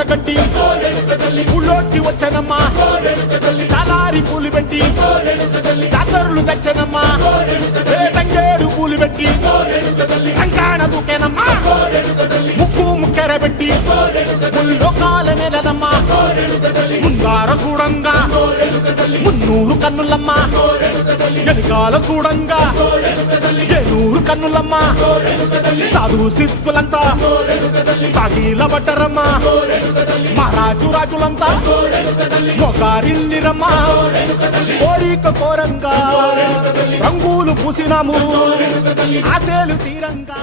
చీరగట్టి ఊళ్ళోకి వచ్చనమ్మా చాలారి పూలు పెట్టి జాతరులు తెచ్చనమ్మా తంగేడు పూలు పెట్టి రంగాణ దూకేనమ్మా ముక్కు ముక్కెర పెట్టి ముల్లోకాల నెలనమ్మా ముందార చూడంగా మున్నూరు కన్నులమ్మా ఎనకాల చూడంగా ఏనూరు కన్నులమ్మా సాధు సిద్ధులంతా సాగిల పట్టరమ్మా మహారాజు రాజులంతా మొగారిల్లిరమ్మా కోరిక కోరంగా రంగులు పూసినాము ఆశలు తీరంగా